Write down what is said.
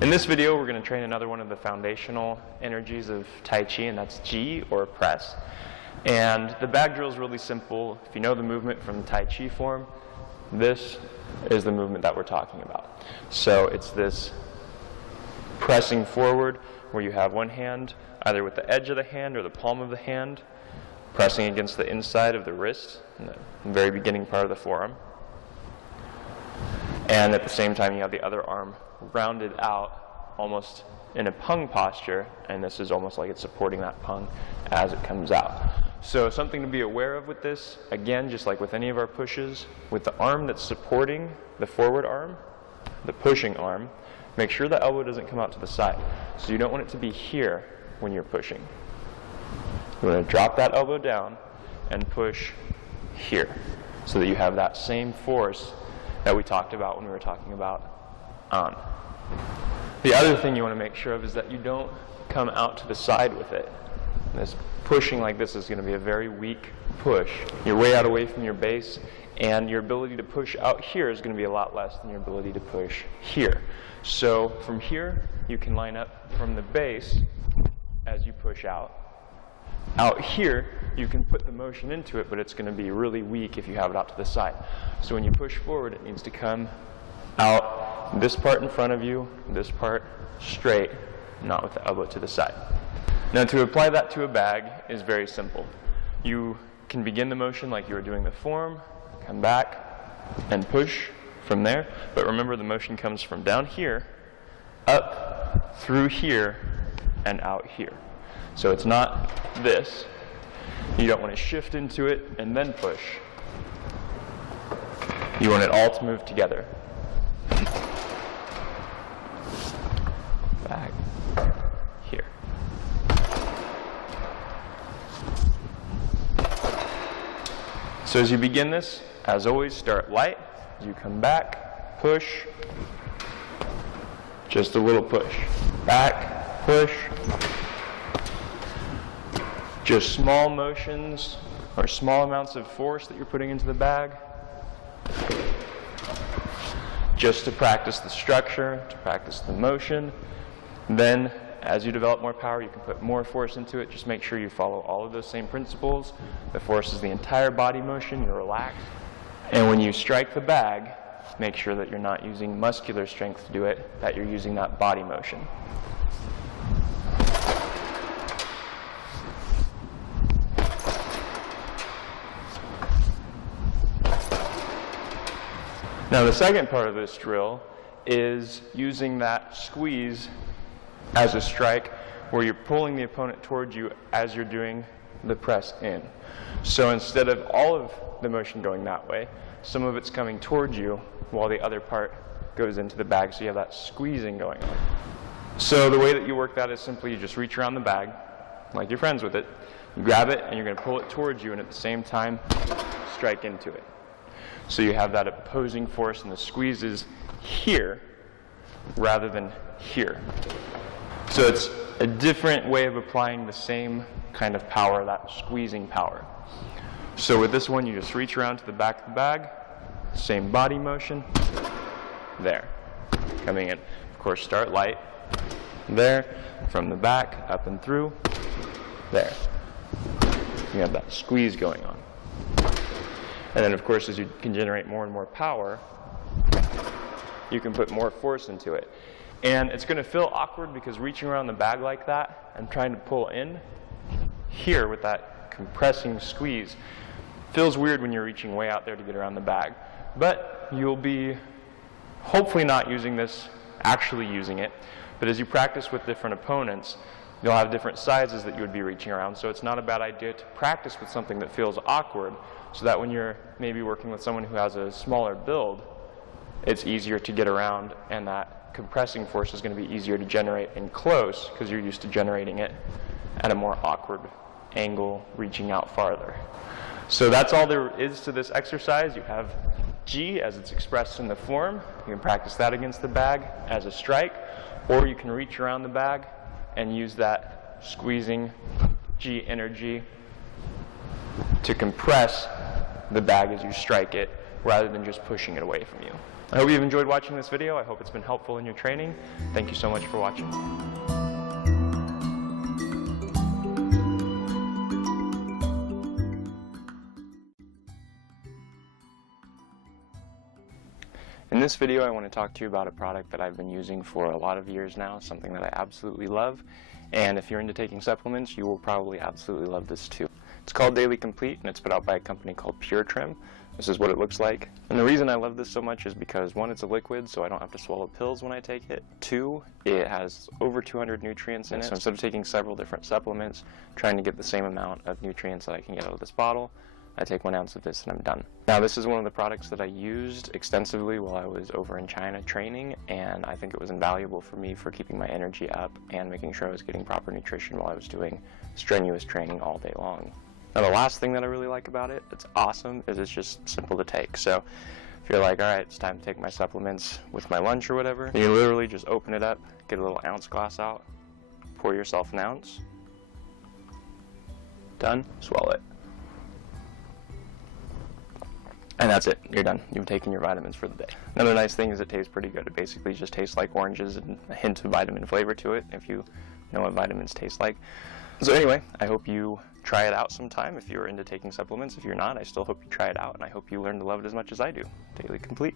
In this video, we're going to train another one of the foundational energies of Tai Chi, and that's Ji, or press. And the bag drill is really simple. If you know the movement from the Tai Chi form, this is the movement that we're talking about. So it's this pressing forward where you have one hand either with the edge of the hand or the palm of the hand pressing against the inside of the wrist in the very beginning part of the forearm. And at the same time, you have the other arm rounded out almost in a pung posture, and this is almost like it's supporting that pung as it comes out. So something to be aware of with this, again, just like with any of our pushes, with the arm that's supporting the forward arm, the pushing arm, make sure the elbow doesn't come out to the side. So you don't want it to be here when you're pushing. You want to drop that elbow down and push here so that you have that same force that we talked about when we were talking about on. The other thing you want to make sure of is that you don't come out to the side with it. This pushing like this is going to be a very weak push. You're way out away from your base, and your ability to push out here is going to be a lot less than your ability to push here. So from here, you can line up from the base as you push out. Out here, you can put the motion into it, but it's going to be really weak if you have it out to the side. So when you push forward, it needs to come out this part in front of you, this part straight, not with the elbow to the side. Now to apply that to a bag is very simple. You can begin the motion like you were doing the form, come back and push from there, but remember the motion comes from down here, up, through here, and out here. So it's not this. You don't want to shift into it and then push. You want it all to move together. Back, here. So as you begin this, as always, start light. As you come back, push. Just a little push. Back, push. Just small motions or small amounts of force that you're putting into the bag, just to practice the structure, to practice the motion. Then, as you develop more power, you can put more force into it. Just make sure you follow all of those same principles. The force is the entire body motion. You're relaxed. And when you strike the bag, make sure that you're not using muscular strength to do it, that you're using that body motion. Now the second part of this drill is using that squeeze as a strike where you're pulling the opponent towards you as you're doing the press in. So instead of all of the motion going that way, some of it's coming towards you while the other part goes into the bag, so you have that squeezing going on. So the way that you work that is simply you just reach around the bag, like you're friends with it, you grab it and you're going to pull it towards you and at the same time strike into it. So you have that opposing force and the squeezes here rather than here. So it's a different way of applying the same kind of power, that squeezing power. So with this one, you just reach around to the back of the bag, same body motion, there, coming in. Of course, start light, there, from the back, up and through, there. You have that squeeze going on. And then, of course, as you can generate more and more power, you can put more force into it. And it's going to feel awkward because reaching around the bag like that and trying to pull in here with that compressing squeeze feels weird when you're reaching way out there to get around the bag. But you'll be hopefully not using this, actually using it. But as you practice with different opponents, you'll have different sizes that you would be reaching around. So it's not a bad idea to practice with something that feels awkward, so that when you're maybe working with someone who has a smaller build, it's easier to get around, and that compressing force is going to be easier to generate in close because you're used to generating it at a more awkward angle, reaching out farther. So that's all there is to this exercise. You have Ji as it's expressed in the form. You can practice that against the bag as a strike, or you can reach around the bag and use that squeezing Ji energy to compress the bag as you strike it rather than just pushing it away from you. I hope you've enjoyed watching this video. I hope it's been helpful in your training. Thank you so much for watching. In this video, I want to talk to you about a product that I've been using for a lot of years now, something that I absolutely love. And if you're into taking supplements, you will probably absolutely love this too. It's called Daily Complete, and it's put out by a company called Pure Trim. This is what it looks like. And the reason I love this so much is because, one, it's a liquid, so I don't have to swallow pills when I take it. Two, it has over 200 nutrients in it. So instead of taking several different supplements, trying to get the same amount of nutrients that I can get out of this bottle, I take 1 ounce of this and I'm done. Now, this is one of the products that I used extensively while I was over in China training, and I think it was invaluable for me for keeping my energy up and making sure I was getting proper nutrition while I was doing strenuous training all day long. Now, the last thing that I really like about it, it's awesome, is it's just simple to take. So if you're like, all right, it's time to take my supplements with my lunch or whatever, you literally just open it up, get a little ounce glass out, pour yourself an ounce, done, swallow it. And that's it. You're done. You've taken your vitamins for the day. Another nice thing is it tastes pretty good. It basically just tastes like oranges and a hint of vitamin flavor to it, if you know what vitamins taste like. So anyway, I hope you try it out sometime if you're into taking supplements. If you're not, I still hope you try it out, and I hope you learn to love it as much as I do. Daily Complete.